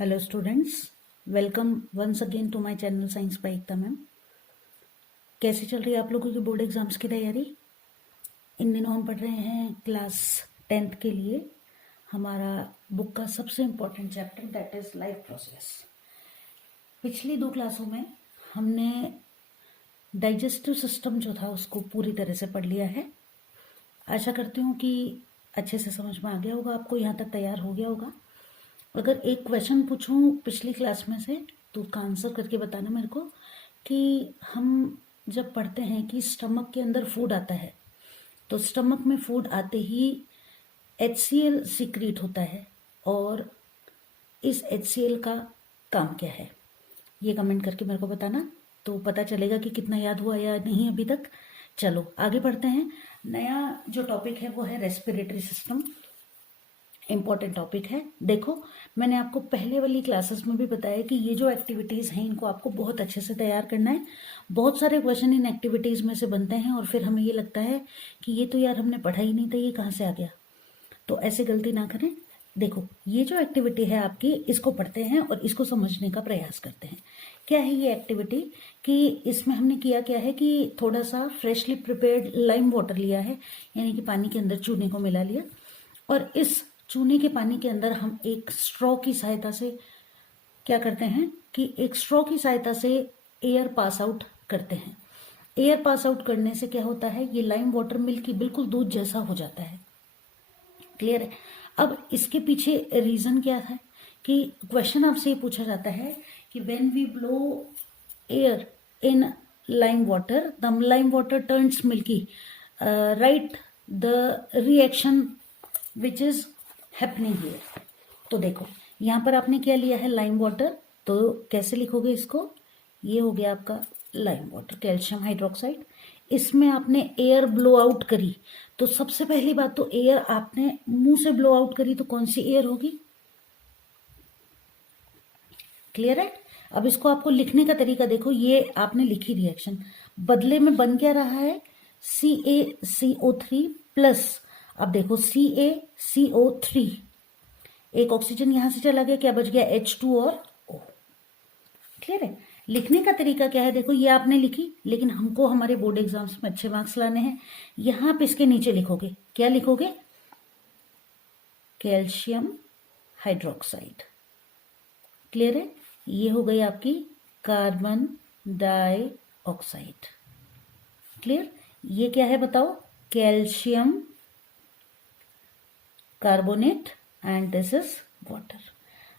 Hello students, welcome once again to my channel science by Ekta ma'am. कैसे चल रही है आप लोगों की बोर्ड एग्जाम्स की तैयारी? इन दिनों हम पढ़ रहे हैं क्लास 10th के लिए हमारा बुक का सबसे important chapter that is life process. पिछली 2 क्लासों में हमने डाइजेस्टिव सिस्टम जो था उसको पूरी तरह से पढ़ लिया है। आशा करती हूँ कि अच्छे से समझ में आ गया होगा, आपको यहाँ तक तैयार हो गया होगा। अगर एक क्वेश्चन पूछूं पिछली क्लास में से तो उसका आंसर करके बताना मेरे को कि हम जब पढ़ते हैं कि स्टमक के अंदर फूड आता है तो स्टमक में फूड आते ही HCl सीक्रेट होता है, और इस HCl का काम क्या है ये कमेंट करके मेरे को बताना, तो पता चलेगा कि कितना याद हुआ या नहीं अभी तक। चलो आगे बढ़ते हैं। नया जो टॉपिक है वो है रेस्पिरेटरी सिस्टम। इम्पॉर्टेंट टॉपिक है। देखो, मैंने आपको पहले वाली क्लासेस में भी बताया कि ये जो एक्टिविटीज़ हैं इनको आपको बहुत अच्छे से तैयार करना है। बहुत सारे क्वेश्चन इन एक्टिविटीज़ में से बनते हैं और फिर हमें ये लगता है कि ये तो यार हमने पढ़ा ही नहीं था, ये कहाँ से आ गया। तो ऐसे गलती ना करें। देखो, ये जो एक्टिविटी है आपकी, इसको पढ़ते हैं और इसको समझने का प्रयास करते हैं। क्या है ये एक्टिविटी कि इसमें हमने किया क्या है कि थोड़ा सा फ्रेशली प्रिपेयर्ड लाइम वाटर लिया है, यानी कि पानी के अंदर चूने को मिला लिया, और इस चूने के पानी के अंदर हम एक स्ट्रॉ की सहायता से क्या करते हैं कि एक स्ट्रॉ की सहायता से एयर पास आउट करते हैं। एयर पास आउट करने से क्या होता है, ये लाइम वाटर मिल्की बिल्कुल दूध जैसा हो जाता है। क्लियर है? अब इसके पीछे रीजन क्या है कि क्वेश्चन आपसे ये पूछा जाता है कि when we blow air in lime water the lime water turns milky, right the reaction which is happening here. तो देखो, यहाँ पर आपने क्या लिया है, लाइम वाटर। तो कैसे लिखोगे इसको? ये हो गया आपका लाइम वाटर, कैल्शियम हाइड्रोक्साइड। इसमें आपने एयर ब्लो आउट करी, तो सबसे पहली बात तो एयर आपने मुंह से ब्लो आउट करी, तो कौन सी एयर होगी? क्लियर है? अब इसको आपको लिखने का तरीका देखो, ये आपने लिखी रिएक्शन, बदले में बन क्या रहा है, CaCO3 प्लस, अब देखो CaCO3, एक ऑक्सीजन यहां से चला गया, क्या बच गया, H2 और O। क्लियर है? लिखने का तरीका क्या है, देखो ये आपने लिखी, लेकिन हमको हमारे बोर्ड एग्जाम्स में अच्छे मार्क्स लाने हैं। यहां पे इसके नीचे लिखोगे, क्या लिखोगे, कैल्शियम हाइड्रोक्साइड। क्लियर है? ये हो गई आपकी कार्बन डाइऑक्साइड। क्लियर? ये क्या है बताओ, calcium carbonate and this is water.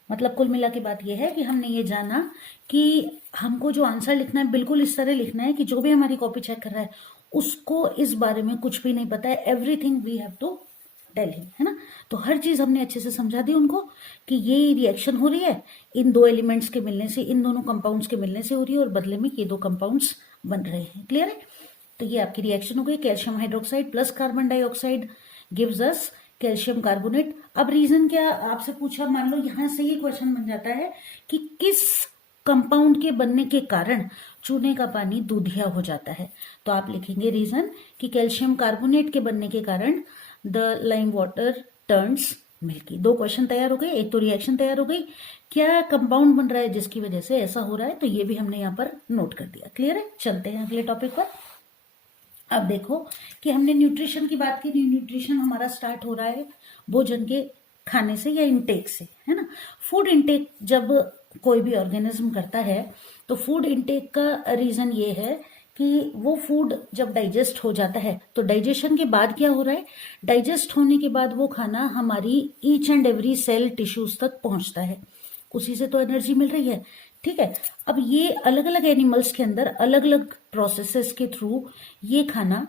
मतलब कुल मिला के बात यह है कि हमने ये जाना कि हमको जो आंसर लिखना है बिल्कुल इस तरह लिखना है कि जो भी हमारी कॉपी चेक कर रहा है उसको इस बारे में कुछ भी नहीं पता है, everything we have to tell him, है ना। तो हर चीज हमने अच्छे से समझा दी उनको कि ये रिएक्शन हो रही है इन दो एलिमेंट्स के मिलने से, इन दोनों कंपाउंड्स के मिलने से हो रही है, और बदले में ये दो कंपाउंड्स बन रहे हैं। क्लियर है? तो ये आपकी रिएक्शन हो गई, calcium hydroxide plus carbon dioxide gives us calcium carbonate. अब रीजन क्या आपसे पूछा, मान लो यहां से ये क्वेश्चन बन जाता है कि किस कंपाउंड के बनने के कारण चूने का पानी दूधिया हो जाता है, तो आप लिखेंगे रीजन कि कैल्शियम कार्बोनेट के बनने के कारण the lime water turns milky. 2 question तैयार हो गए, एक तो रिएक्शन तैयार हो गई, क्या कंपाउंड बन रहा है जिसकी वजह से ऐसा हो रहा है, तो ये भी हमने यहाँ पर नोट कर दिया। क्लियर है? चलते हैं अगले टॉपिक पर। अब देखो कि हमने न्यूट्रिशन की बात की, न्यूट्रिशन हमारा स्टार्ट हो रहा है भोजन के खाने से या इंटेक से, है ना। फूड इंटेक जब कोई भी ऑर्गेनिज्म करता है तो फूड इंटेक का रीजन ये है कि वो फूड जब डाइजेस्ट हो जाता है तो डाइजेशन के बाद क्या हो रहा है, डाइजेस्ट होने के बाद वो खाना हमारी each and every cell tissues तक पहुंचता है, उसी से तो एनर्जी मिल रही है। ठीक है? अब ये अलग अलग एनिमल्स के अंदर अलग अलग प्रोसेसेस के थ्रू ये खाना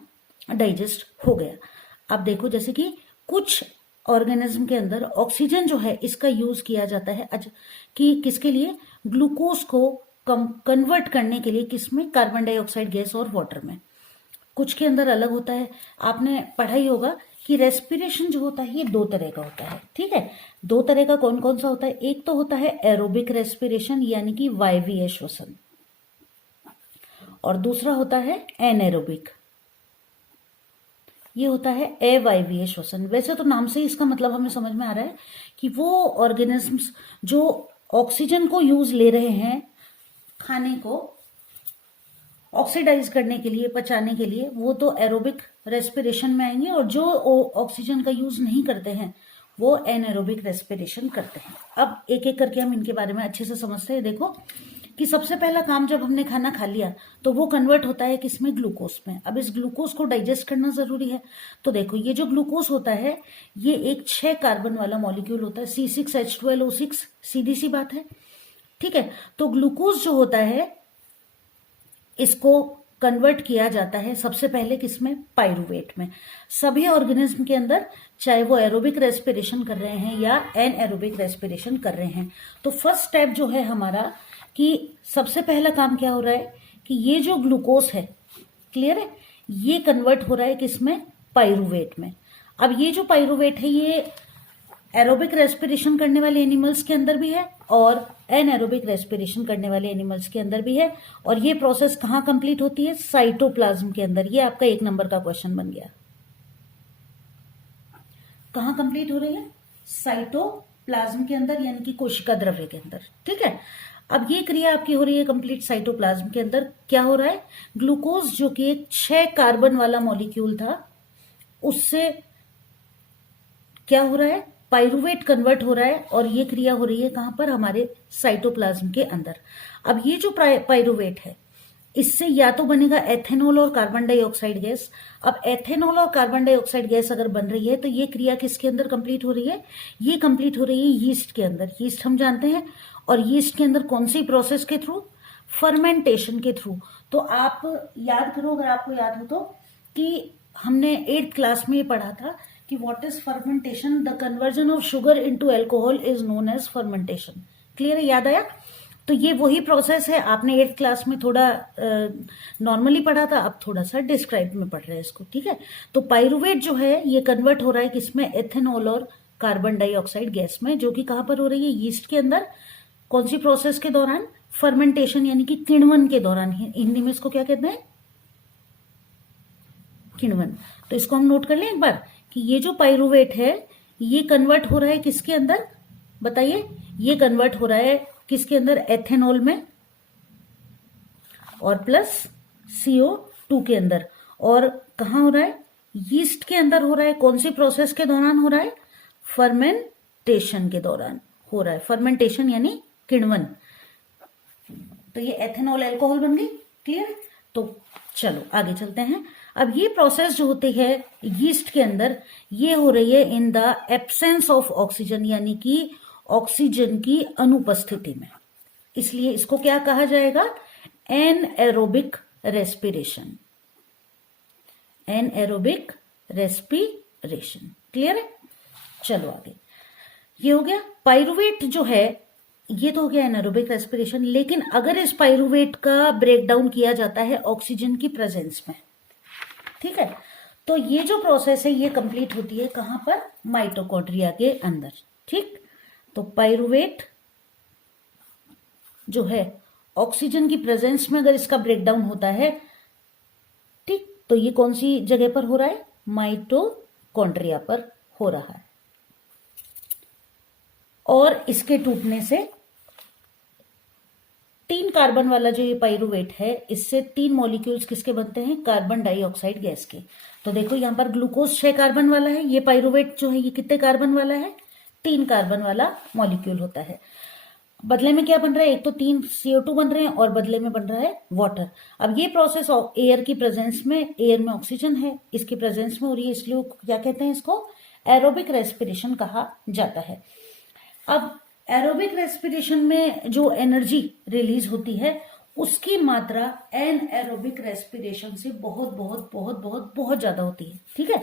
डाइजेस्ट हो गया। अब देखो, जैसे कि कुछ ऑर्गेनिज्म के अंदर ऑक्सीजन जो है इसका यूज किया जाता है कि किसके लिए, ग्लूकोज को कन्वर्ट करने के लिए, किसमें, कार्बन डाइऑक्साइड गैस और वाटर में। कुछ के अंदर अलग होता है। आपने पढ़ा ही होगा कि रेस्पिरेशन जो होता है ये 2 तरह का होता है। ठीक है? 2 तरह का कौन कौन सा होता है, एक तो होता है एरोबिक रेस्पिरेशन यानी कि वायवीय श्वसन, और दूसरा होता है एनएरोबिक, ये होता है अवायवीय श्वसन। वैसे तो नाम से ही इसका मतलब हमें समझ में आ रहा है कि वो ऑर्गेनिजम्स जो ऑक्सीजन को यूज ले रहे हैं खाने को ऑक्सीडाइज करने के लिए, पचाने के लिए, वो तो एरोबिक रेस्पिरेशन में आएंगे, और जो ऑक्सीजन का यूज नहीं करते हैं वो एनएरोबिक रेस्पिरेशन करते हैं। अब एक एक करके हम इनके बारे में अच्छे से समझते हैं। देखो कि सबसे पहला काम, जब हमने खाना खा लिया तो वो कन्वर्ट होता है किसमें, ग्लूकोज में। अब इस ग्लूकोज को डाइजेस्ट करना जरूरी है। तो देखो ये जो ग्लूकोज होता है ये एक 6 कार्बन वाला मॉलिक्यूल होता है, C6H12O6, सीधी सी बात है, ठीक है। तो ग्लूकोज जो होता है इसको कन्वर्ट किया जाता है सबसे पहले किसमें, पाइरूवेट में। सभी ऑर्गेनिज्म के अंदर, चाहे वो एरोबिक रेस्पिरेशन कर रहे हैं या एनएरोबिक रेस्पिरेशन कर रहे हैं। तो फर्स्ट स्टेप जो है हमारा, कि सबसे पहला काम क्या हो रहा है कि ये जो ग्लूकोज है, क्लियर है, ये कन्वर्ट हो रहा है किसमें, पाइरूवेट में। अब ये जो पाइरूवेट है ये एरोबिक रेस्पिरेशन करने वाले एनिमल्स के अंदर भी है और एनएरोबिक रेस्पिरेशन करने वाले एनिमल्स के अंदर भी है। और ये प्रोसेस कहाँ कंप्लीट होती है, साइटोप्लाज्म के अंदर। ये आपका 1 नंबर का क्वेश्चन बन गया। कहाँ कंप्लीट हो रही है, साइटोप्लाज्म के अंदर, यानी कि कोशिका द्रव्य के अंदर, ठीक है। अब ये क्रिया आपकी हो रही है कंप्लीट साइटोप्लाज्म के अंदर। क्या हो रहा है, ग्लूकोज जो कि एक 6 कार्बन वाला मॉलिक्यूल था, उससे क्या हो रहा है, पाइरूवेट कन्वर्ट हो रहा है, और ये क्रिया हो रही है कहां पर, हमारे साइटोप्लाज्म के अंदर। अब ये जो पाइरूवेट है इससे या तो बनेगा एथेनॉल और कार्बन डाइऑक्साइड गैस। अब एथेनॉल और कार्बन डाइऑक्साइड गैस अगर बन रही है तो ये क्रिया किसके अंदर कंप्लीट हो रही है, ये कंप्लीट हो रही है यीस्ट के अंदर। यीस्ट हम जानते हैं, और यीस्ट के अंदर कौन सी प्रोसेस के थ्रू, फर्मेंटेशन के थ्रू। तो आप याद करो, अगर आपको याद हो तो, कि हमने 8th क्लास में ये पढ़ा था कि what is fermentation, the conversion of sugar into alcohol is known as fermentation. Clear है, याद आया। तो ये वही प्रोसेस है, आपने 8th क्लास में थोड़ा नॉर्मली पढ़ा था, अब थोड़ा सा डिस्क्राइब में पढ़ रहे हैं इसको, ठीक है। तो पाइरूवेट जो है ये कन्वर्ट हो रहा है किसमें, एथेनॉल और कार्बन डाइऑक्साइड गैस में, जो कि कहां पर हो रही है, यीस्ट के अंदर। कौन सी प्रोसेस के दौरान, फर्मेंटेशन यानी कि किण्वन के दौरान। हिंदी में इसको क्या कहते हैं, किण्वन। तो इसको हम नोट कर लें एक बार कि ये जो पाइरूवेट है ये कन्वर्ट हो रहा है किसके अंदर, बताइए, ये कन्वर्ट हो रहा है किसके अंदर, एथेनॉल में, और प्लस CO2 के अंदर। और कहां हो रहा है, यीस्ट के अंदर हो रहा है। कौन सी प्रोसेस के दौरान हो रहा है, फर्मेंटेशन के दौरान हो रहा है। फर्मेंटेशन यानी किण्वन। तो ये एथेनॉल अल्कोहल बन गई, क्लियर। तो चलो आगे चलते हैं। अब ये प्रोसेस जो होती है यीस्ट के अंदर, ये हो रही है in the absence of oxygen, यानी कि ऑक्सीजन की अनुपस्थिति में। इसलिए इसको क्या कहा जाएगा, anaerobic respiration. Anaerobic respiration, clear है। चलो आगे, ये हो गया पाइरूवेट जो है, ये तो हो गया एनारोबिक रेस्पिरेशन। लेकिन अगर इस पाइरूवेट का ब्रेकडाउन किया जाता है ऑक्सीजन की प्रेजेंस में, ठीक है, तो ये जो प्रोसेस है ये कंप्लीट होती है कहां पर, माइटोकॉन्ड्रिया के अंदर, ठीक। तो पाइरूवेट जो है ऑक्सीजन की प्रेजेंस में अगर इसका ब्रेकडाउन होता है, ठीक, तो ये कौन सी जगह पर हो रहा है, माइटोकॉन्ड्रिया पर हो रहा है। और इसके टूटने से 3 कार्बन वाला जो ये पाइरूवेट है, इससे 3 मॉलिक्यूल्स किसके बनते हैं, कार्बन डाइऑक्साइड गैस के। तो देखो यहां पर ग्लूकोज 6 कार्बन वाला है, ये पाइरूवेट जो है ये कितने कार्बन वाला है, 3 कार्बन वाला मॉलिक्यूल होता है। बदले में क्या बन रहा है, एक तो 3 CO2 बन रहे हैं और बदले में बन रहा है वाटर। अब ये प्रोसेस एयर की प्रेजेंस में, एयर में ऑक्सीजन है, इसकी प्रेजेंस में हो रही है, इसलिए क्या कहते हैं इसको, एरोबिक रेस्पिरेशन कहा जाता है। अब एरोबिक रेस्पिरेशन में जो एनर्जी रिलीज होती है उसकी मात्रा एनएरोबिक रेस्पिरेशन से बहुत बहुत बहुत बहुत बहुत ज्यादा होती है, ठीक है।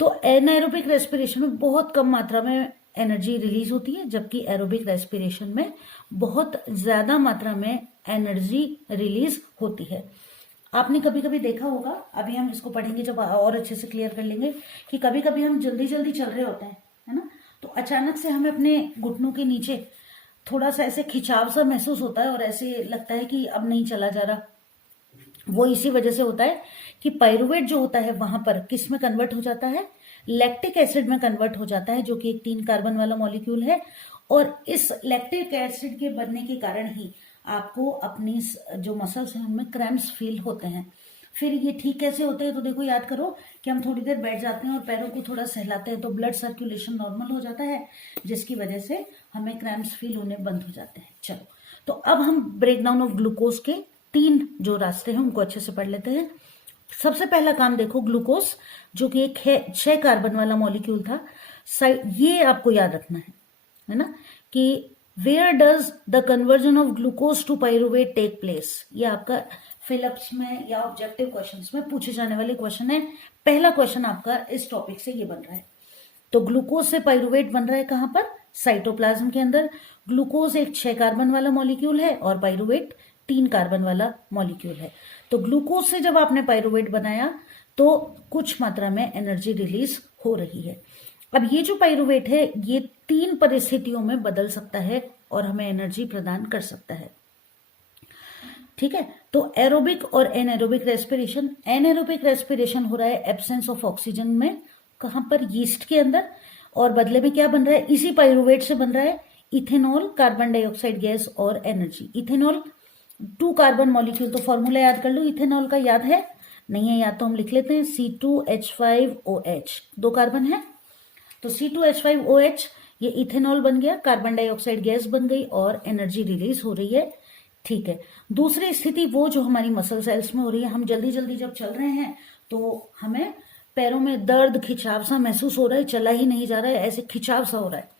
तो एनएरोबिक रेस्पिरेशन में बहुत कम मात्रा में एनर्जी रिलीज होती है, जबकि एरोबिक रेस्पिरेशन में बहुत ज्यादा मात्रा में एनर्जी रिलीज होती है। आपने कभी कभी देखा होगा, अभी हम इसको पढ़ेंगे जब और अच्छे से क्लियर कर लेंगे, कि कभी कभी हम जल्दी जल्दी चल रहे होते हैं, है ना, तो अचानक से हमें अपने घुटनों के नीचे थोड़ा सा ऐसे खिंचाव सा महसूस होता है और ऐसे लगता है कि अब नहीं चला जा रहा। वो इसी वजह से होता है कि पाइरूवेट जो होता है वहां पर किस में कन्वर्ट हो जाता है, लैक्टिक एसिड में कन्वर्ट हो जाता है, जो कि एक 3 कार्बन वाला मॉलिक्यूल है। और इस लैक्टिक एसिड के बनने के कारण ही आपको अपनी जो मसल्स हैं उनमें क्रैम्प्स फील होते हैं। फिर ये ठीक कैसे होते हैं, तो देखो याद करो कि हम थोड़ी देर बैठ जाते हैं और पैरों को थोड़ा सहलाते हैं तो ब्लड सर्कुलेशन नॉर्मल हो जाता है, जिसकी वजह से हमें क्रैम्प्स फील होने बंद हो जाते हैं। चलो, तो अब हम ब्रेक डाउन ऑफ ग्लूकोज के 3 जो रास्ते हैं उनको अच्छे से पढ़ लेते हैं। सबसे पहला काम देखो, ग्लूकोज जो कि एक 6 कार्बन वाला मॉलिक्यूल था, ये आपको याद रखना है ना, कि where does the conversion of glucose to pyruvate take place. ये आपका फिलिप्स में या ऑब्जेक्टिव क्वेश्चंस में पूछे जाने वाले क्वेश्चन है। पहला क्वेश्चन आपका इस टॉपिक से ये बन रहा है। तो ग्लूकोज से पाइरुवेट बन रहा है कहां पर, साइटोप्लाज्म के अंदर। ग्लूकोज एक 6 कार्बन वाला मॉलिक्यूल है और पाइरुवेट 3 कार्बन वाला मॉलिक्यूल है। तो ग्लूकोज से जब आपने पाइरुवेट बनाया तो कुछ मात्रा में एनर्जी रिलीज हो रही है। अब ये जो पाइरुवेट है ये 3 परिस्थितियों में बदल सकता है और हमें एनर्जी प्रदान कर सकता है। ठीक है, तो एरोबिक और एनएरोबिक रेस्पिरेशन। एनएरोबिक रेस्पिरेशन हो रहा है एब्सेंस ऑफ ऑक्सीजन में, कहां पर, यीस्ट के अंदर, और बदले में क्या बन रहा है, इसी पाइरुवेट से बन रहा है इथेनॉल, कार्बन डाइऑक्साइड गैस और एनर्जी। इथेनॉल 2 कार्बन मॉलिक्यूल, तो फॉर्मूला याद कर लो इथेनॉल का, याद है नहीं है याद तो हम लिख लेते हैं, C2H5OH, 2 कार्बन है तो C2H5OH, ये इथेनॉल बन गया, कार्बन डाइऑक्साइड गैस बन गई और एनर्जी रिलीज हो रही है। ठीक है, दूसरी स्थिति वो जो हमारी मसल सेल्स में हो रही है, हम जल्दी जल्दी जब चल रहे हैं तो हमें पैरों में दर्द, खिंचाव सा महसूस हो रहा है, चला ही नहीं जा रहा है, ऐसे खिंचाव सा हो रहा है।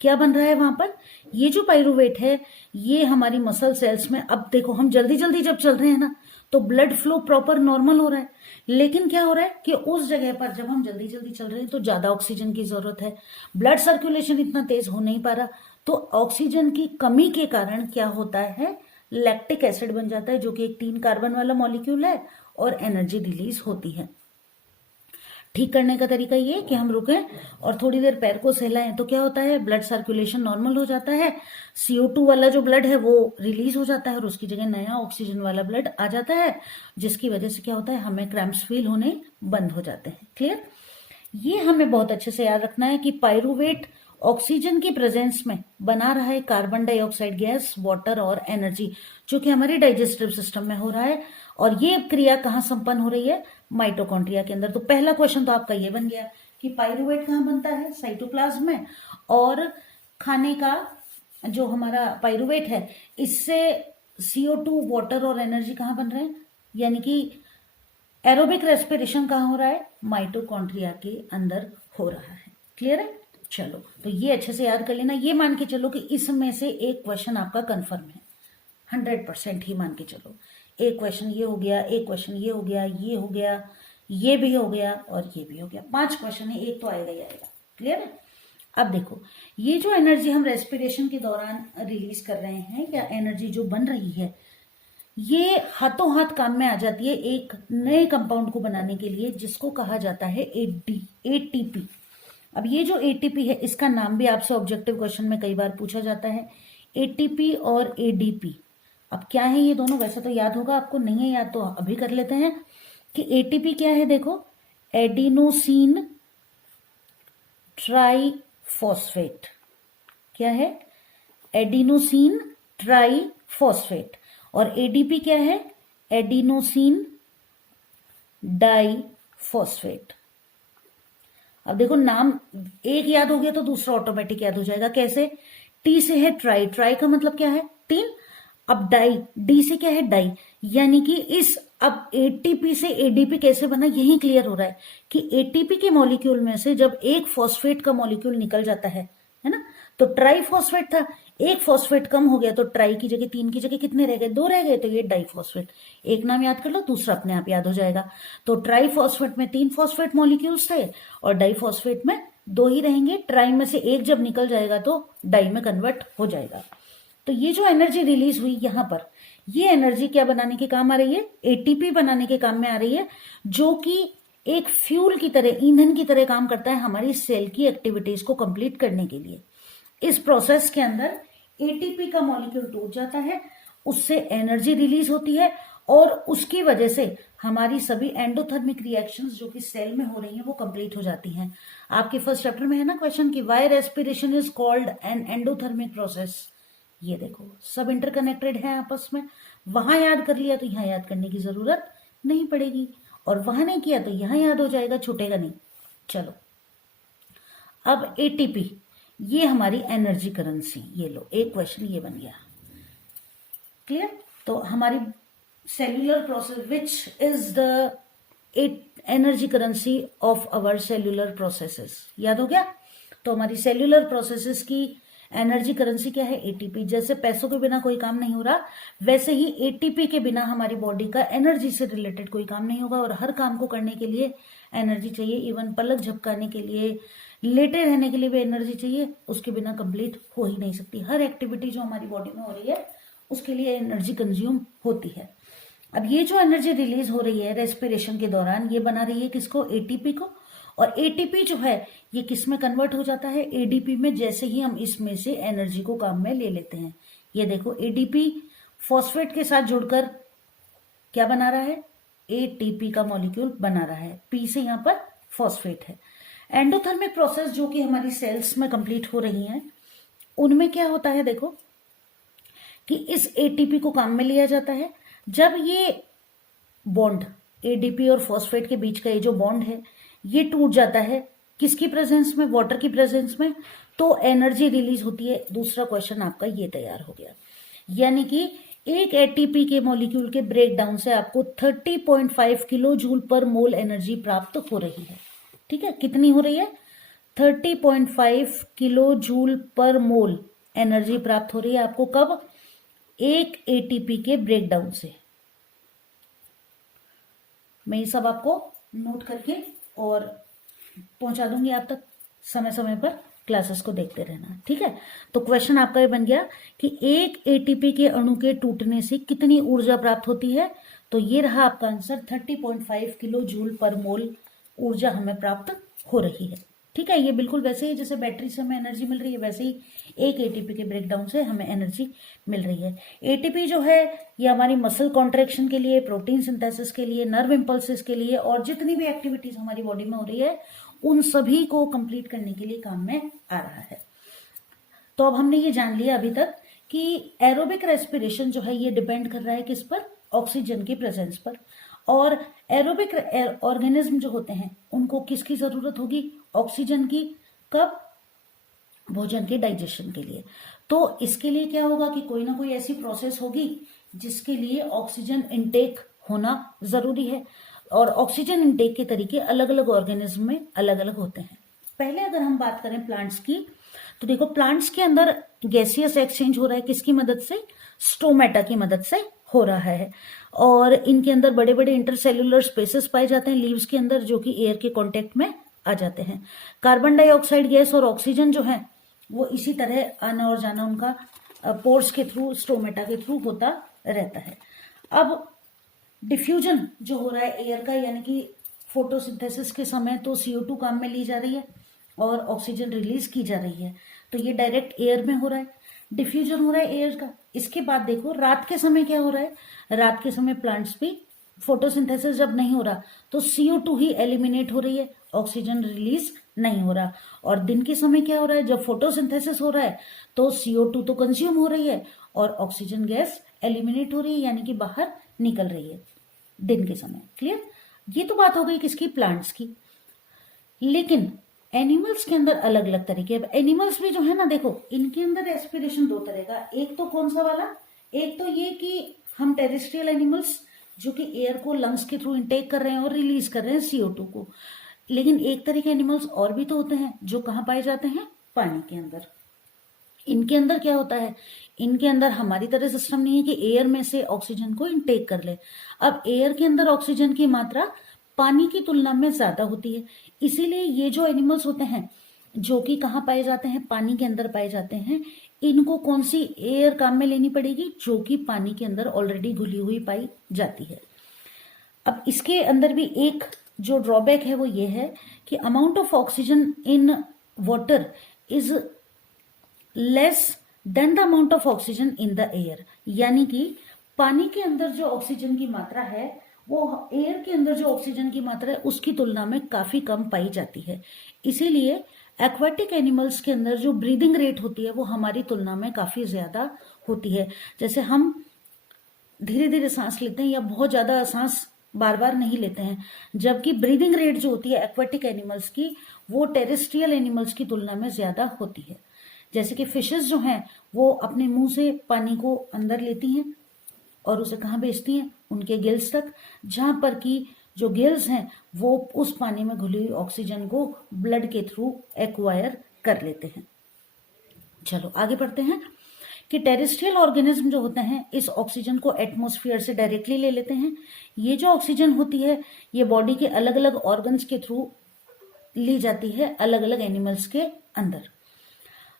क्या बन रहा है वहां पर, ये जो पाइरुवेट है ये हमारी मसल सेल्स में, अब देखो हम जल्दी जल्दी जब चल रहे हैं ना तो ब्लड फ्लो प्रॉपर नॉर्मल हो रहा है, लेकिन क्या हो रहा है कि उस जगह पर जब हम जल्दी जल्दी चल रहे हैं तो ज्यादा ऑक्सीजन की जरूरत है, ब्लड सर्कुलेशन इतना तेज हो नहीं पा रहा, तो ऑक्सीजन की कमी के कारण क्या होता है, लैक्टिक एसिड बन जाता है जो कि एक 3 कार्बन वाला मॉलिक्यूल है और एनर्जी रिलीज होती है। ठीक करने का तरीका ये कि हम रुकें और थोड़ी देर पैर को सहलाएं तो क्या होता है, ब्लड सर्कुलेशन नॉर्मल हो जाता है, CO2 वाला जो ब्लड है वो रिलीज हो जाता है और उसकी जगह नया ऑक्सीजन वाला ब्लड आ जाता है, जिसकी वजह से क्या होता है, हमें क्रैम्प्स फील होने बंद हो जाते हैं। क्लियर, ये हमें बहुत अच्छे से याद रखना है कि पाइरुवेट ऑक्सीजन की प्रेजेंस में बना रहा है कार्बन डाइऑक्साइड गैस, वाटर और एनर्जी, जो कि हमारे डाइजेस्टिव सिस्टम में हो रहा है, और ये क्रिया कहाँ संपन्न हो रही है, माइटोकॉन्ड्रिया के अंदर। तो पहला क्वेश्चन तो आपका ये बन गया कि पाइरुवेट कहाँ बनता है, साइटोप्लाज्म में, और खाने का जो हमारा पाइरुवेट है इससे CO2, वाटर और एनर्जी कहाँ बन रहे हैं, यानी कि एरोबिक रेस्पिरेशन कहाँ हो रहा है, माइटोकॉन्ड्रिया के अंदर हो रहा है। क्लियर है, चलो तो ये अच्छे से याद कर लेना। ये मान के चलो कि इसमें से एक क्वेश्चन आपका कंफर्म है, 100% ही मान के चलो। एक क्वेश्चन ये हो गया, एक क्वेश्चन ये हो गया, ये हो गया, ये भी हो गया और ये भी हो गया, 5 क्वेश्चन है, एक तो आएगा ही आएगा। क्लियर है, अब देखो ये जो एनर्जी हम रेस्पिरेशन के दौरान रिलीज कर रहे हैं या एनर्जी जो बन रही है, ये हाथों हाथ काम में आ जाती है एक नए कंपाउंड को बनाने के लिए जिसको कहा जाता है ATP। अब ये जो ATP है इसका नाम भी आपसे ऑब्जेक्टिव क्वेश्चन में कई बार पूछा जाता है, ATP और ADP। अब क्या है ये दोनों, वैसे तो याद होगा आपको, नहीं है याद तो अभी कर लेते हैं कि ATP क्या है। देखो, एडिनोसिन ट्राइफॉस्फेट, क्या है, एडिनोसिन ट्राइफॉस्फेट, और ADP क्या है, एडिनोसिन डाइफॉस्फेट। अब देखो नाम एक याद हो गया तो दूसरा ऑटोमेटिक याद हो जाएगा। कैसे, T से है ट्राई, ट्राई का मतलब क्या है, 3। अब डाई, D से क्या है, डाई, यानी कि इस अब ATP से ADP कैसे बना, यही क्लियर हो रहा है कि ATP के मॉलिक्यूल में से जब एक फॉस्फेट का मॉलिक्यूल निकल जाता है ना, तो ट्राइफॉस्फेट था, एक फॉस्फेट कम हो गया तो ट्राई की जगह 3 की जगह कितने रह गए, 2 रह गए, तो ये डाइफॉस्फेट। एक नाम याद कर लो, दूसरा अपने आप याद हो जाएगा। तो ट्राइफॉस्फेट में 3 फॉस्फेट मॉलिक्यूल्स थे और डाइफॉस्फेट में 2 ही रहेंगे, ट्राई में से एक जब निकल जाएगा तो डाई में कन्वर्ट हो जाएगा। तो ये जो एनर्जी रिलीज हुई यहां पर, ये एनर्जी क्या बनाने के काम आ रही है, ATP बनाने के काम में आ रही है, जो कि एक फ्यूल की तरह, ईंधन की तरह काम करता है हमारी सेल की एक्टिविटीज को कंप्लीट करने के लिए। इस प्रोसेस के अंदर ATP का मॉलिक्यूल टूट जाता है, उससे एनर्जी रिलीज होती है और उसकी वजह से हमारी सभी एंडोथर्मिक रिएक्शंस जो कि सेल में हो रही हैं वो कंप्लीट हो जाती हैं। आपके फर्स्ट चैप्टर में है ना क्वेश्चन कि why respiration is called an endothermic process. ये देखो सब इंटरकनेक्टेड है आपस में। वहां याद कर लिया तो यहाँ याद करने की जरूरत नहीं पड़ेगी, और वहां नहीं किया तो यहाँ याद हो जाएगा, छूटेगा नहीं। चलो अब एटीपी, ये हमारी एनर्जी करेंसी। ये लो एक क्वेश्चन ये बन गया। क्लियर? तो हमारी cellular process which is the energy currency of our cellular processes, याद हो गया? तो हमारी सेल्यूलर प्रोसेसेस की एनर्जी करेंसी क्या है? एटीपी। जैसे पैसों के बिना कोई काम नहीं हो रहा, वैसे ही एटीपी के बिना हमारी बॉडी का एनर्जी से रिलेटेड कोई काम नहीं होगा, और हर काम को करने के लिए एनर्जी चाहिए। इवन पलक झपकाने के लिए, लेटे रहने के लिए भी एनर्जी चाहिए, उसके बिना कंप्लीट हो ही नहीं सकती। हर एक्टिविटी जो हमारी बॉडी में हो रही है उसके लिए एनर्जी कंज्यूम होती है। अब ये जो एनर्जी रिलीज हो रही है रेस्पिरेशन के दौरान, ये बना रही है किसको? एटीपी को। और एटीपी जो है ये किस में कन्वर्ट हो जाता है? एडीपी में, जैसे ही हम इसमें से एनर्जी को काम में ले लेते हैं। ये देखो एडीपी फॉस्फेट के साथ जुड़कर क्या बना रहा है? एटीपी का मॉलिक्यूल बना रहा है। पी से यहाँ पर फॉस्फेट है। एंडोथर्मिक प्रोसेस जो कि हमारी सेल्स में कंप्लीट हो रही हैं, उनमें क्या होता है? देखो कि इस एटीपी को काम में लिया जाता है। जब ये बॉन्ड एडीपी और फॉस्फेट के बीच का ये जो बॉन्ड है ये टूट जाता है, किसकी प्रेजेंस में? वाटर की प्रेजेंस में, तो एनर्जी रिलीज होती है। दूसरा क्वेश्चन आपका ये तैयार हो गया। यानी कि एक एटीपी के मॉलिक्यूल के ब्रेक डाउन से आपको 30.5 किलो जूल पर मोल एनर्जी प्राप्त हो रही है। ठीक है, कितनी हो रही है? 30.5 किलो जूल पर मोल एनर्जी प्राप्त हो रही है आपको। कब? एक एटीपी के ब्रेकडाउन से। मैं ये सब आपको नोट करके और पहुंचा दूंगी आप तक, समय समय पर क्लासेस को देखते रहना। ठीक है, तो क्वेश्चन आपका ये बन गया कि एक एटीपी के अणु के टूटने से कितनी ऊर्जा प्राप्त होती है? तो ये रहा आपका आंसर, 30.5 किलो जूल पर मोल ऊर्जा हमें प्राप्त हो रही है। ठीक है, ये बिल्कुल वैसे ही जैसे बैटरी से हमें एनर्जी मिल रही है, वैसे ही एक एटीपी के ब्रेकडाउन से हमें एनर्जी मिल रही है। एटीपी जो है ये हमारी मसल कॉन्ट्रैक्शन के लिए, प्रोटीन सिंथेसिस के लिए, नर्व इम्पल्सिस के लिए, और जितनी भी एक्टिविटीज हमारी बॉडी में हो रही है उन सभी को कंप्लीट करने के लिए काम में आ रहा है। तो अब हमने ये जान लिया अभी तक कि एरोबिक रेस्पिरेशन जो है ये डिपेंड कर रहा है किस पर? ऑक्सीजन की प्रेजेंस पर। और एरोबिक ऑर्गेनिज्म जो होते हैं उनको किसकी जरूरत होगी? ऑक्सीजन की। कब? भोजन के डाइजेशन के लिए। तो इसके लिए क्या होगा कि कोई ना कोई ऐसी प्रोसेस होगी जिसके लिए ऑक्सीजन इनटेक होना जरूरी है। और ऑक्सीजन इनटेक के तरीके अलग अलग ऑर्गेनिज्म में अलग अलग होते हैं। पहले अगर हम बात करें प्लांट्स की, तो देखो प्लांट्स के अंदर गैसियस एक्सचेंज हो रहा है किसकी मदद से? स्टोमेटा की मदद से हो रहा है। और इनके अंदर बड़े बड़े इंटरसेल्यूलर स्पेसेस पाए जाते हैं लीव्स के अंदर, जो कि एयर के कांटेक्ट में आ जाते हैं। कार्बन डाइऑक्साइड गैस और ऑक्सीजन जो है वो इसी तरह आना और जाना उनका पोर्स के थ्रू, स्टोमेटा के थ्रू होता रहता है। अब डिफ्यूजन जो हो रहा है एयर का, यानी कि फोटोसिंथेसिस के समय तो CO2 काम में ली जा रही है और ऑक्सीजन रिलीज की जा रही है, तो ये डायरेक्ट एयर में हो रहा है, डिफ्यूजन हो रहा है एयर का। इसके बाद देखो रात के समय क्या हो रहा है? रात के समय प्लांट्स भी फोटोसिंथेसिस जब नहीं हो रहा तो CO2 ही एलिमिनेट हो रही है, ऑक्सीजन रिलीज नहीं हो रहा। और दिन के समय क्या हो रहा है? जब फोटोसिंथेसिस हो रहा है तो CO2 तो कंज्यूम हो रही है और ऑक्सीजन गैस एलिमिनेट हो रही है, यानी कि बाहर निकल रही है दिन के समय। क्लियर? ये तो बात हो गई किसकी? प्लांट्स की। लेकिन एनिमल्स के अंदर अलग अलग तरीके। अब एनिमल्स भी जो है ना, देखो इनके अंदर रेस्पिरेशन दो तरह का। एक तो कौन सा वाला? एक तो ये कि हम टेरेस्ट्रियल एनिमल्स जो कि एयर को लंग्स के थ्रू इनटेक कर रहे हैं और रिलीज कर रहे हैं CO2 को। लेकिन एक तरह के एनिमल्स और भी तो होते हैं जो कहाँ पाए जाते हैं? पानी के अंदर। इनके अंदर क्या होता है? इनके अंदर हमारी तरह सिस्टम नहीं है कि एयर में से ऑक्सीजन को इनटेक कर ले। अब एयर के अंदर ऑक्सीजन की मात्रा पानी की तुलना में ज्यादा होती है, इसीलिए ये जो एनिमल्स होते हैं जो कि कहाँ पाए जाते हैं? पानी के अंदर पाए जाते हैं। इनको कौन सी एयर काम में लेनी पड़ेगी? जो कि पानी के अंदर ऑलरेडी घुली हुई पाई जाती है। अब इसके अंदर भी एक जो ड्रॉबैक है वो ये है कि amount of oxygen in water is less than the amount of oxygen in the air. यानी कि पानी के अंदर जो ऑक्सीजन की मात्रा है वो एयर के अंदर जो ऑक्सीजन की मात्रा है उसकी तुलना में काफी कम पाई जाती है। इसीलिए एक्वाटिक एनिमल्स के अंदर जो ब्रीदिंग रेट होती है वो हमारी तुलना में काफी ज्यादा होती है। जैसे हम धीरे धीरे सांस लेते हैं या बहुत ज्यादा सांस बार बार नहीं लेते हैं, जबकि ब्रीदिंग रेट जो होती है एक्वाटिक एनिमल्स की वो टेरेस्ट्रियल एनिमल्स की तुलना में ज्यादा होती है। जैसे कि फिशेस जो हैं वो अपने मुंह से पानी को अंदर लेती हैं और उसे कहाँ भेजती हैं, उनके गिल्स तक, जहां पर कि जो गिल्स हैं वो उस पानी में घुली हुई ऑक्सीजन को ब्लड के थ्रू एक्वायर कर लेते हैं। चलो आगे बढ़ते हैं कि टेरेस्ट्रियल ऑर्गेनिज्म जो होते हैं इस ऑक्सीजन को एटमॉस्फेयर से डायरेक्टली ले लेते हैं। ये जो ऑक्सीजन होती है ये बॉडी के अलग अलग ऑर्गन्स के थ्रू ली जाती है अलग अलग एनिमल्स के अंदर।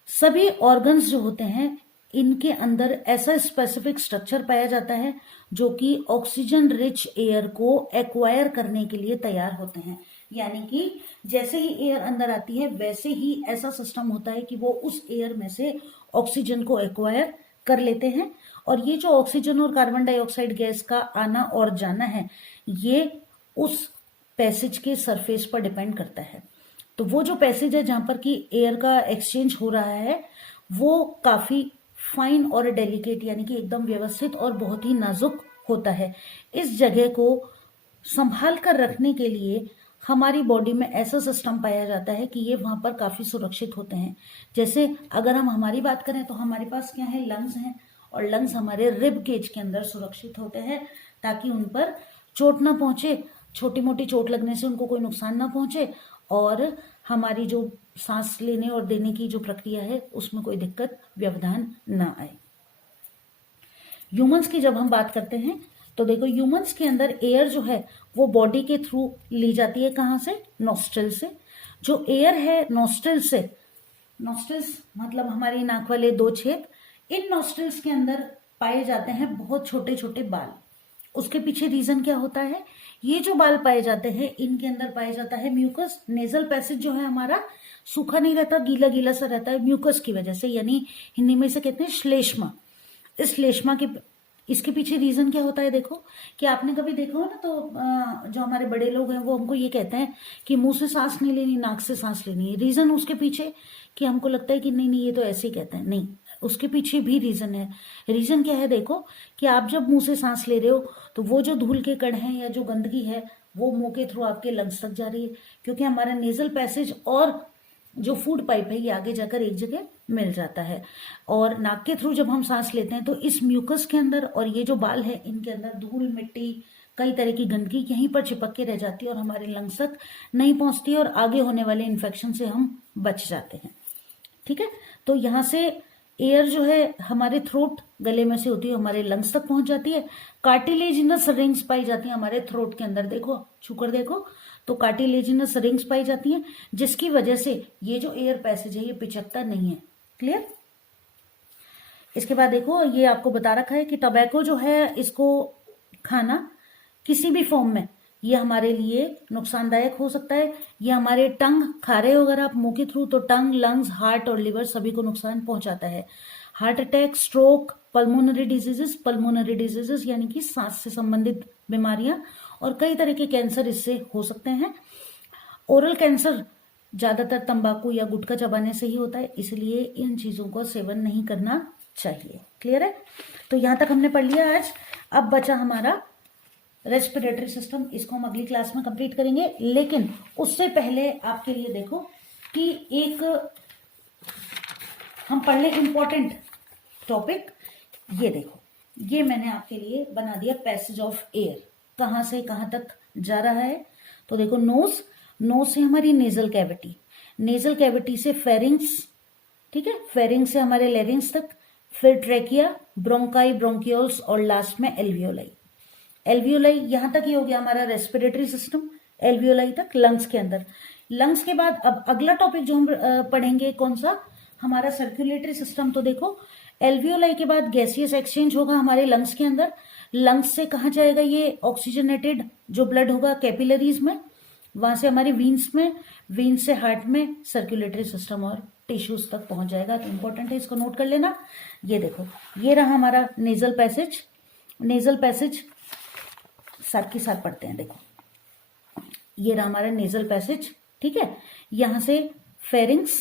सभी ऑर्गन्स जो होते हैं इनके अंदर ऐसा स्पेसिफिक स्ट्रक्चर पाया जाता है जो कि ऑक्सीजन रिच एयर को एक्वायर करने के लिए तैयार होते हैं। यानी कि जैसे ही एयर अंदर आती है वैसे ही ऐसा सिस्टम होता है कि वो उस एयर में से ऑक्सीजन को एक्वायर कर लेते हैं। और ये जो ऑक्सीजन और कार्बन डाइऑक्साइड गैस का आना और जाना है ये उस पैसेज के सरफेस पर डिपेंड करता है। तो वो जो पैसेज है जहां पर कि एयर का एक्सचेंज हो रहा है वो काफी फाइन और डेलिकेट यानी कि एकदम व्यवस्थित और बहुत ही नाजुक होता है। इस जगह को संभाल कर रखने के लिए हमारी बॉडी में ऐसा सिस्टम पाया जाता है कि ये वहां पर काफी सुरक्षित होते हैं। जैसे अगर हम हमारी बात करें तो हमारे पास क्या है, लंग्स हैं, और लंग्स हमारे रिब केज के अंदर सुरक्षित होते हैं ताकि उन पर चोट ना पहुंचे, छोटी मोटी चोट लगने से उनको कोई नुकसान ना पहुंचे और हमारी जो सांस लेने और देने की जो प्रक्रिया है उसमें कोई दिक्कत व्यवधान ना आए। ह्यूमंस की जब हम बात करते हैं तो देखो ह्यूमंस के अंदर एयर जो है वो बॉडी के थ्रू ली जाती है, कहाँ से, नॉस्ट्रिल से। जो एयर है नॉस्ट्रिल से, नॉस्ट्रिल्स मतलब हमारी नाक वाले दो छेद, इन नॉस्ट्रिल्स के अंदर पाए जाते हैं बहुत छोटे छोटे बाल। उसके पीछे रीजन क्या होता है, ये जो बाल पाए जाते हैं इनके अंदर पाया जाता है म्यूकस। नेजल पैसेज जो है हमारा सूखा नहीं रहता, गीला गीला सा रहता है म्यूकस की वजह से, यानी हिंदी में इसे कहते हैं श्लेष्मा। इस श्लेष्मा के इसके पीछे रीजन क्या होता है, देखो कि आपने कभी देखा हो ना तो जो हमारे बड़े लोग हैं वो हमको ये कहते हैं कि मुंह से सांस नहीं लेनी, नाक से सांस लेनी है। रीजन उसके पीछे कि हमको लगता है कि नहीं नहीं ये तो ऐसे ही कहते हैं, नहीं, उसके पीछे भी रीजन है। रीजन क्या है, देखो कि आप जब मुंह से सांस ले रहे हो तो वो जो धूल के कण हैं या जो गंदगी है वो मुंह के थ्रू आपके लंग्स तक जा रही है, क्योंकि हमारा नेजल पैसेज और जो फूड पाइप है ये आगे जाकर एक जगह मिल जाता है। और नाक के थ्रू जब हम सांस लेते हैं तो इस म्यूकस के अंदर और ये जो बाल है इनके अंदर धूल, मिट्टी, कई तरह की गंदगी यहीं पर चिपक के रह जाती है और हमारे लंग्स तक नहीं पहुंचती और आगे होने वाले इन्फेक्शन से हम बच जाते हैं। ठीक है, तो यहाँ से एयर जो है हमारे थ्रोट, गले में से होती है, हमारे लंग्स तक पहुंच जाती है। कार्टिलेजिनस रिंग्स पाई जाती है हमारे थ्रोट के अंदर, देखो छूकर देखो तो कार्टिलेजिनस रिंग्स पाई जाती हैं जिसकी वजह से ये जो एयर पैसेज है ये पिचकता नहीं है। क्लियर। इसके बाद देखो ये आपको बता रखा है कि टबैको जो है इसको खाना किसी भी फॉर्म में ये हमारे लिए नुकसानदायक हो सकता है। ये हमारे टंग खा रहे हो अगर आप मुंह के थ्रू तो टंग, लंग्स, हार्ट और लिवर सभी को नुकसान पहुंचाता है। Heart attack, stroke, pulmonary diseases यानी कि सांस से संबंधित बीमारियां और कई तरह के कैंसर इससे हो सकते हैं। ओरल कैंसर ज्यादातर तंबाकू या गुटखा चबाने से ही होता है, इसलिए इन चीजों का सेवन नहीं करना चाहिए। क्लियर है, तो यहां तक हमने पढ़ लिया आज। अब बचा हमारा रेस्पिरेटरी सिस्टम, इसको हम अगली क्लास में कंप्लीट करेंगे। लेकिन उससे पहले आपके लिए देखो कि एक हम पढ़ ले इंपॉर्टेंट टॉपिक। ये देखो, ये मैंने आपके लिए बना दिया पैसेज ऑफ एयर, कहां से कहां तक जा रहा है। तो देखो नोज, नोज से हमारी नेजल कैविटी, नेजल कैविटी से फेरिंग्स, ठीक है, फेरिंग्स से हमारे लेरिंग्स तक, फिर ट्रेकिया, ब्रोंकाई, ब्रोंकियोल्स और लास्ट में एल्वियोलाई। एल्वियोलाई यहां तक ही हो गया हमारा रेस्पिरेटरी सिस्टम, एल्वियोलाई तक लंग्स के अंदर। लंग्स के बाद अब अगला टॉपिक जो हम पढ़ेंगे कौन सा, हमारा सर्कुलेटरी सिस्टम। तो देखो एल्वियोलाई के बाद गैसियस एक्सचेंज होगा हमारे लंग्स के अंदर। लंग्स से कहा जाएगा ये ऑक्सीजनेटेड जो ब्लड होगा कैपिलरीज में, वहां से हमारी वीन्स में, वीन्स से हार्ट में, सर्कुलेटरी सिस्टम और टिश्यूज तक पहुंच जाएगा। तो इंपॉर्टेंट है, इसको नोट कर लेना। ये देखो ये रहा हमारा नेजल पैसेज नेजल पैसेज साथ के साथ पढ़ते हैं। देखो ये रहा हमारा नेजल पैसेज, ठीक है। यहां से फेरिंग्स,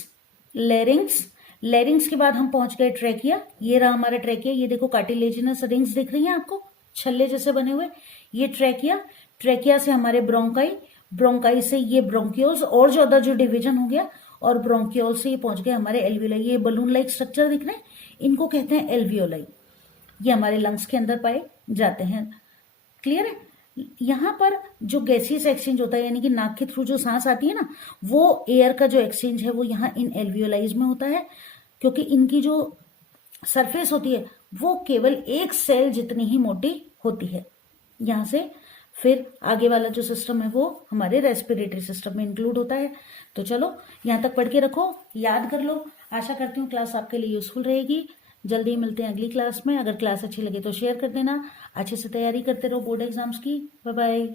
लेरिंग्स, लेरिंग्स के बाद हम पहुंच गए ट्रेकिया। ये रहा हमारा ट्रेकिया, ये देखो कार्टिलेजिनस रिंग्स दिख रही हैं आपको, छल्ले जैसे बने हुए, ये ट्रेकिया। ट्रेकिया से हमारे ब्रोंकाई, ब्रोंकाई से ये ब्रोंक्यूल्स, और ज्यादा जो डिवीजन हो गया, और ब्रोंक्यूल से ये पहुंच गए हमारे एल्वियोलाई। ये बलून लाइक स्ट्रक्चर दिख रहे हैं, इनको कहते हैं एल्वियोलाई। ये हमारे लंग्स के अंदर पाए जाते हैं। क्लियर है। यहां पर जो गैसियस एक्सचेंज होता है, यानी कि नाक के थ्रू जो सांस आती है ना, वो एयर का जो एक्सचेंज है वो यहाँ इन एल्वियोलाइज में होता है, क्योंकि इनकी जो सरफेस होती है वो केवल एक सेल जितनी ही मोटी होती है। यहां से फिर आगे वाला जो सिस्टम है वो हमारे रेस्पिरेटरी सिस्टम में इंक्लूड होता है। तो चलो यहां तक पढ़ के रखो, याद कर लो। आशा करती हूँ क्लास आपके लिए यूजफुल रहेगी। जल्दी ही मिलते हैं अगली क्लास में। अगर क्लास अच्छी लगे तो शेयर कर देना। अच्छे से तैयारी करते रहो बोर्ड एग्जाम्स की। Bye bye.